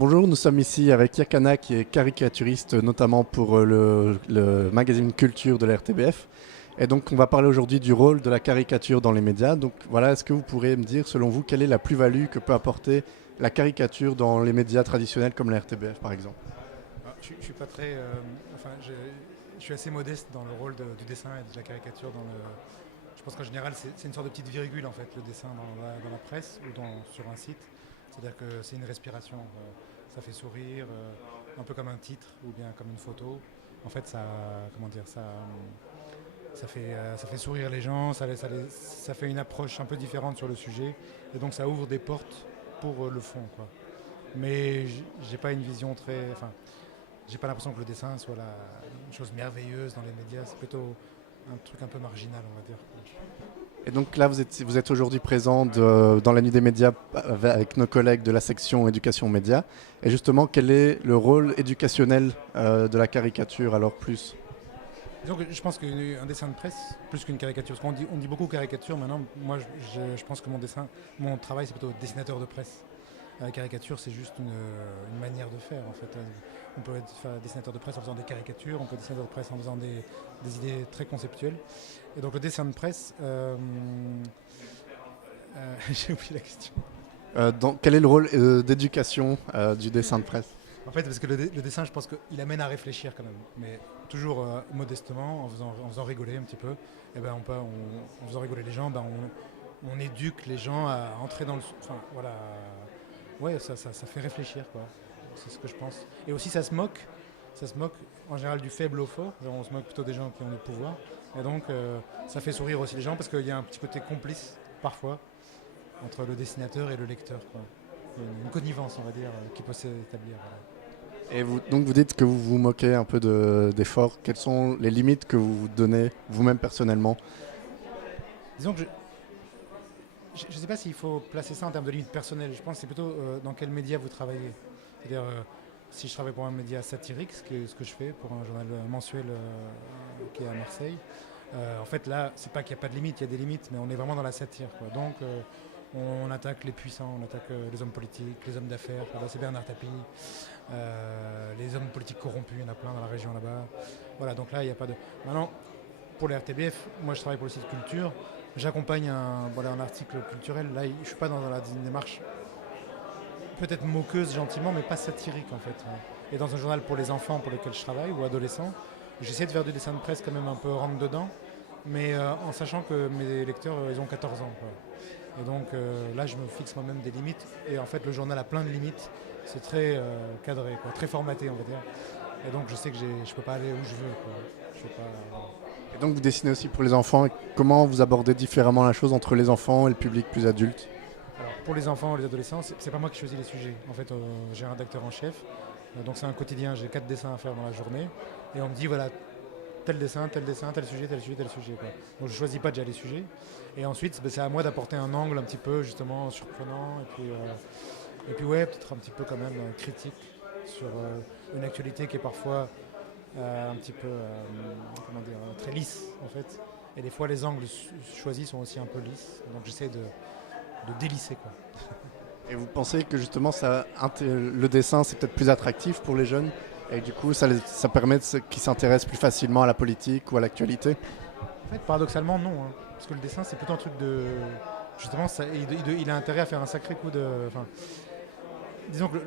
Bonjour, nous sommes ici avec Yakana qui est caricaturiste notamment pour le magazine Culture de la RTBF. Et donc on va parler aujourd'hui du rôle de la caricature dans les médias. Donc voilà, est-ce que vous pourrez me dire selon vous quelle est la plus-value que peut apporter la caricature dans les médias traditionnels comme la RTBF par exemple? Je suis pas très. Enfin, je suis assez modeste dans le rôle du dessin et de la caricature dans le. Je pense qu'en général, c'est une sorte de petite virgule en fait, le dessin dans la presse ou sur un site. C'est-à-dire que c'est une respiration. Ça fait sourire, un peu comme un titre ou bien comme une photo. En fait, comment dire, ça fait sourire les gens, ça fait une approche un peu différente sur le sujet, et donc ça ouvre des portes pour le fond, quoi. Mais j'ai pas une vision très. Enfin, j'ai pas l'impression que le dessin soit une chose merveilleuse dans les médias. C'est plutôt un truc un peu marginal, on va dire. Et donc là vous êtes aujourd'hui présent dans la nuit des médias avec nos collègues de la section éducation médias. Et justement quel est le rôle éducationnel de la caricature alors plus? Donc, je pense qu'un dessin de presse, plus qu'une caricature, parce on dit beaucoup caricature maintenant. Moi, je pense que mon travail, c'est plutôt dessinateur de presse. La caricature, c'est juste une manière de faire, en fait. On peut être dessinateur de presse en faisant des caricatures, on peut être dessinateur de presse en faisant des idées très conceptuelles. Et donc, le dessin de presse, j'ai oublié la question. Quel est le rôle d'éducation du dessin de presse? En fait, parce que le dessin, je pense qu'il amène à réfléchir quand même, mais toujours modestement, en faisant rigoler un petit peu. Et ben, en faisant rigoler les gens, on éduque les gens à entrer dans le. Enfin, voilà. Ouais, ça fait réfléchir, quoi. C'est ce que je pense. Et aussi, ça se moque en général du faible au fort. Genre, on se moque plutôt des gens qui ont le pouvoir. Et donc, ça fait sourire aussi les gens parce qu'il y a un petit côté complice, parfois, entre le dessinateur et le lecteur, quoi. Il y a une connivence, on va dire, qui peut s'établir. Voilà. Et donc vous dites que vous vous moquez un peu d'efforts. Quelles sont les limites que vous vous donnez vous-même personnellement? Disons que je ne sais pas s'il faut placer ça en termes de limites personnelles. Je pense que c'est plutôt dans quel média vous travaillez. C'est-à-dire, si je travaille pour un média satirique, ce que je fais pour un journal mensuel qui est à Marseille, en fait là, c'est pas qu'il n'y a pas de limites, il y a des limites, mais on est vraiment dans la satire, quoi. Donc, on attaque les puissants, on attaque les hommes politiques, les hommes d'affaires. Là, c'est Bernard Tapie, les hommes politiques corrompus, il y en a plein dans la région là-bas. Voilà, donc là, il n'y a pas de. Maintenant, pour les RTBF, moi je travaille pour le site Culture. J'accompagne un article culturel. Là, je ne suis pas dans une démarche peut-être moqueuse gentiment, mais pas satirique en fait. Et dans un journal pour les enfants pour lequel je travaille, ou adolescents, j'essaie de faire du dessin de presse quand même un peu rentre dedans, mais en sachant que mes lecteurs, ils ont 14 ans, quoi. Et donc là, je me fixe moi-même des limites. Et en fait, le journal a plein de limites. C'est très cadré, quoi, très formaté, on va dire. Et donc, je sais que je ne peux pas aller où je veux, quoi. Je peux pas. Et donc vous dessinez aussi pour les enfants. Et comment vous abordez différemment la chose entre les enfants et le public plus adulte? Alors, pour les enfants et les adolescents, c'est pas moi qui choisis les sujets. En fait, j'ai un rédacteur en chef. Donc, c'est un quotidien. J'ai 4 dessins à faire dans la journée. Et on me dit, voilà, tel dessin, tel dessin, tel sujet, tel sujet, tel sujet, quoi. Donc, je choisis pas déjà les sujets. Et ensuite, c'est à moi d'apporter un angle un petit peu, justement, surprenant. Et puis ouais, peut-être un petit peu quand même critique sur une actualité qui est parfois un petit peu, comment dire, très lisse, en fait. Et des fois, les angles choisis sont aussi un peu lisses. Donc, j'essaie de délisser, quoi. Et vous pensez que justement le dessin c'est peut-être plus attractif pour les jeunes et du coup ça permet qu'ils s'intéressent plus facilement à la politique ou à l'actualité? En fait, paradoxalement, non, hein. Parce que le dessin, c'est plutôt un truc de. Justement, il a intérêt à faire un sacré coup de. Enfin, disons que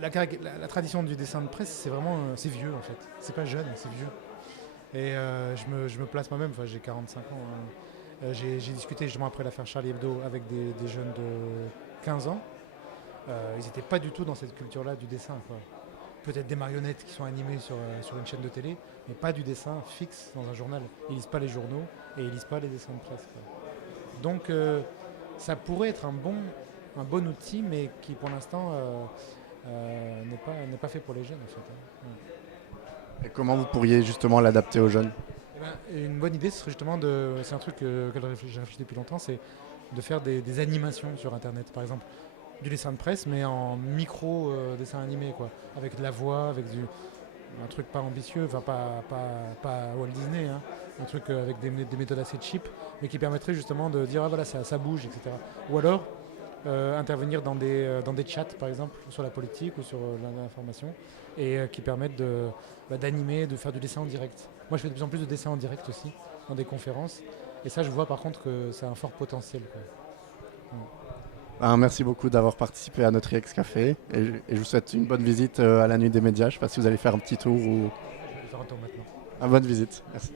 la tradition du dessin de presse, c'est vraiment. C'est vieux, en fait. C'est pas jeune, c'est vieux. Et je me place moi-même, enfin, j'ai 45 ans, hein. J'ai discuté justement après l'affaire Charlie Hebdo avec des jeunes de 15 ans. Ils n'étaient pas du tout dans cette culture-là du dessin, quoi. Peut-être des marionnettes qui sont animées sur une chaîne de télé, mais pas du dessin fixe dans un journal. Ils lisent pas les journaux et ils lisent pas les dessins de presse, quoi. Donc ça pourrait être un bon outil, mais qui pour l'instant n'est pas fait pour les jeunes, en fait, hein. Ouais. Et comment vous pourriez justement l'adapter aux jeunes? Eh ben, une bonne idée, ce serait justement c'est un truc que j'ai réfléchi depuis longtemps, c'est de faire des animations sur Internet, par exemple du dessin de presse, mais en micro dessin animé, quoi, avec de la voix, avec un truc pas ambitieux, enfin pas Walt Disney, hein, un truc avec des méthodes assez cheap, mais qui permettrait justement de dire ah voilà ça bouge, etc. Ou alors intervenir dans des chats, par exemple, sur la politique ou sur l'information, et qui permettent d'animer, de faire du dessin en direct. Moi, je fais de plus en plus de dessins en direct aussi, dans des conférences. Et ça, je vois par contre que ça a un fort potentiel, quoi. Merci beaucoup d'avoir participé à notre IX Café et je vous souhaite une bonne visite à la Nuit des médias. Je ne sais pas si vous allez faire un petit tour ou... Je vais faire un tour maintenant. Bonne visite. Merci.